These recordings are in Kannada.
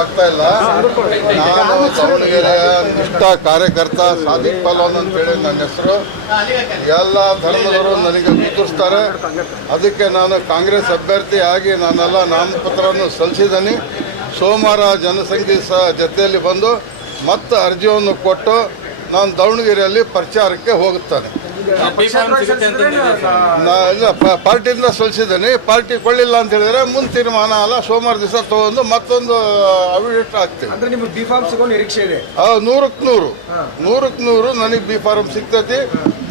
ಆಗ್ತಾ ಇಲ್ಲ. ನಾನು ದಾವಣಗೆರೆಯ ನಿಷ್ಠ ಕಾರ್ಯಕರ್ತ ಸಾದಿಕ್ ಪಲ್ವಾನ್ ಅಂತೇಳಿ ನನ್ನ ಹೆಸರು. ಎಲ್ಲ ಧರ್ಮದವರು ನನಗೆ ಗುರುತಿಸ್ತಾರೆ. ಅದಕ್ಕೆ ನಾನು ಕಾಂಗ್ರೆಸ್ ಅಭ್ಯರ್ಥಿ ಆಗಿ ನಾನೆಲ್ಲ ನಾಮಪತ್ರವನ್ನು ಸಲ್ಲಿಸಿದ್ದೀನಿ. ಸೋಮವಾರ ಜನಸಂಖ್ಯೆ ಜೊತೆಯಲ್ಲಿ ಬಂದು ಮತ್ತೆ ಅರ್ಜಿಯನ್ನು ಕೊಟ್ಟು ನಾನು ದಾವಣಗೆರೆಯಲ್ಲಿ ಪ್ರಚಾರಕ್ಕೆ ಹೋಗುತ್ತೇನೆ. ಇಲ್ಲ, ಪಾರ್ಟಿಯಿಂದ ಸಲ್ಲಿಸಿದ್ದೀನಿ. ಪಾರ್ಟಿ ಕೊಳ್ಳಿಲ್ಲ ಅಂತ ಹೇಳಿದ್ರೆ ಮುಂದೆ ತೀರ್ಮಾನ ಅಲ್ಲ, ಸೋಮವಾರ ದಿವಸ ತಗೊಂಡು ಮತ್ತೊಂದು ಅವಿಷ್ಟ ಆಗ್ತೀವಿ. 100ಕ್ಕೆ 100 ನನಗೆ ಬಿ ಫಾರ್ಮ್ ಸಿಗ್ತೈತಿ.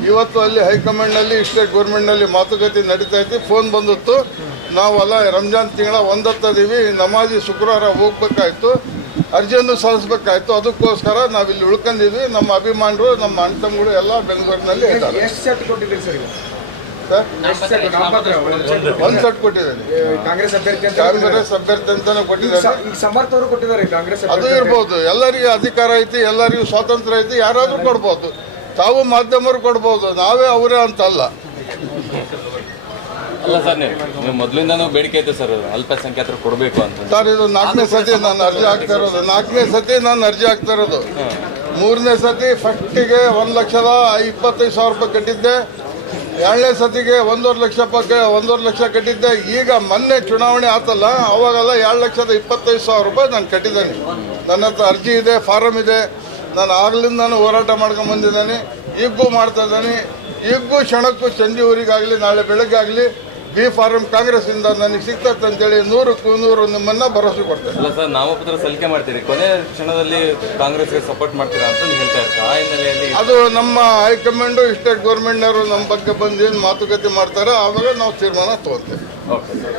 ಇವತ್ತು ಅಲ್ಲಿ ಹೈಕಮಾಂಡ್ನಲ್ಲಿ ಸ್ಟೇಟ್ ಗೌರ್ಮೆಂಟ್ನಲ್ಲಿ ಮಾತುಕತೆ ನಡೀತೈತಿ. ಫೋನ್ ಬಂದಿತ್ತು, ನಾವೆಲ್ಲ ರಂಜಾನ್ ತಿಂಗಳ 1 ಇದೀವಿ, ನಮಾಜಿ ಶುಕ್ರವಾರ ಹೋಗ್ಬೇಕಾಯ್ತು, ಅರ್ಜಿಯನ್ನು ಸಲ್ಲಿಸಬೇಕಾಯ್ತು. ಅದಕ್ಕೋಸ್ಕರ ನಾವಿಲ್ಲಿ ಉಳ್ಕೊಂಡಿದ್ವಿ. ನಮ್ಮ ಅಭಿಮಾನರು, ನಮ್ಮ ಅಣ್ಣ ತಮ್ಮಗಳು ಎಲ್ಲ ಬೆಂಗಳೂರಿನಲ್ಲಿ ಇದ್ದಾರೆ. ಒಂದು ಸೆಟ್ ಕೊಟ್ಟಿದ್ದೇನೆ. ಕಾಂಗ್ರೆಸ್ ಅಭ್ಯರ್ಥಿ ಅಂತಾನೆ ಕೊಟ್ಟಿದ್ದಾರೆ. ಅದು ಇರ್ಬೋದು. ಎಲ್ಲರಿಗೂ ಅಧಿಕಾರ ಐತಿ, ಎಲ್ಲರಿಗೂ ಸ್ವಾತಂತ್ರ್ಯ ಐತಿ, ಯಾರಾದ್ರೂ ಕೊಡ್ಬೋದು. ತಾವು ಮಾಧ್ಯಮರು ಕೊಡ್ಬೋದು, ನಾವೇ ಅವರೇ ಅಂತಲ್ಲ. ಅಲ್ಲ ಸರ್, ನೀವು ಮೊದಲಿಂದನೂ ಬೇಡಿಕೆ ಐತೆ ಸರ್, ಅಲ್ಪಸಂಖ್ಯಾತರು ಕೊಡಬೇಕು ಅಂತ. ಸರ್, ಇದು 4ನೇ ಸತಿ ನಾನು ಅರ್ಜಿ ಹಾಕ್ತಾ ಇರೋದು. 3ನೇ ಸತಿ ಫಸ್ಟಿಗೆ 1,25,000 ರೂಪಾಯಿ ಕಟ್ಟಿದ್ದೆ. 2ನೇ ಸತಿಗೆ 1,50,000 ಲಕ್ಷ ಕಟ್ಟಿದ್ದೆ. ಈಗ ಮೊನ್ನೆ ಚುನಾವಣೆ ಆತಲ್ಲ, ಅವಾಗೆಲ್ಲ 2,25,000 ರೂಪಾಯಿ ನಾನು ಕಟ್ಟಿದ್ದೇನೆ. ನನ್ನ ಹತ್ರ ಅರ್ಜಿ ಇದೆ, ಫಾರಮ್ ಇದೆ. ನಾನು ಆಗ್ಲಿಂದ ಹೋರಾಟ ಮಾಡ್ಕೊಂಡು ಬಂದಿದ್ದೇನೆ, ಈಗೂ ಮಾಡ್ತಾ ಇದ್ದೇನೆ. ಈಗೂ ಕ್ಷಣಕ್ಕೂ ಸಂಜೆ ಊರಿಗಾಗಲಿ ನಾಳೆ ಬೆಳಗ್ಗೆ ಆಗಲಿ ಬಿ ಫಾರಂ ಕಾಂಗ್ರೆಸ್ಸಿಂದ ನನಗೆ ಸಿಗ್ತದೆ ಅಂತೇಳಿ 100ಕ್ಕೆ 100 ನಿಮ್ಮನ್ನ ಭರವಸೆ ಕೊಡ್ತೇನೆ. ಅಲ್ಲ ಸರ್, ನಾಮಪತ್ರ ಸಲ್ಲಿಕೆ ಮಾಡ್ತೀರಿ, ಕೊನೆ ಕ್ಷಣದಲ್ಲಿ ಕಾಂಗ್ರೆಸ್ಗೆ ಸಪೋರ್ಟ್ ಮಾಡ್ತೀರಾ ಅಂತ ಹೇಳ್ತಾ ಇರ್ತಾರೆ. ಆ ಹಿನ್ನೆಲೆಯಲ್ಲಿ ಅದು ನಮ್ಮ ಹೈಕಮಾಂಡು ಸ್ಟೇಟ್ ಗೌರ್ಮೆಂಟ್ನವರು ನಮ್ಮ ಬಗ್ಗೆ ಬಂದು ಏನು ಮಾತುಕತೆ ಮಾಡ್ತಾರೆ, ಆವಾಗ ನಾವು ತೀರ್ಮಾನ ತಗೊಳ್ತೇವೆ. Okay sir.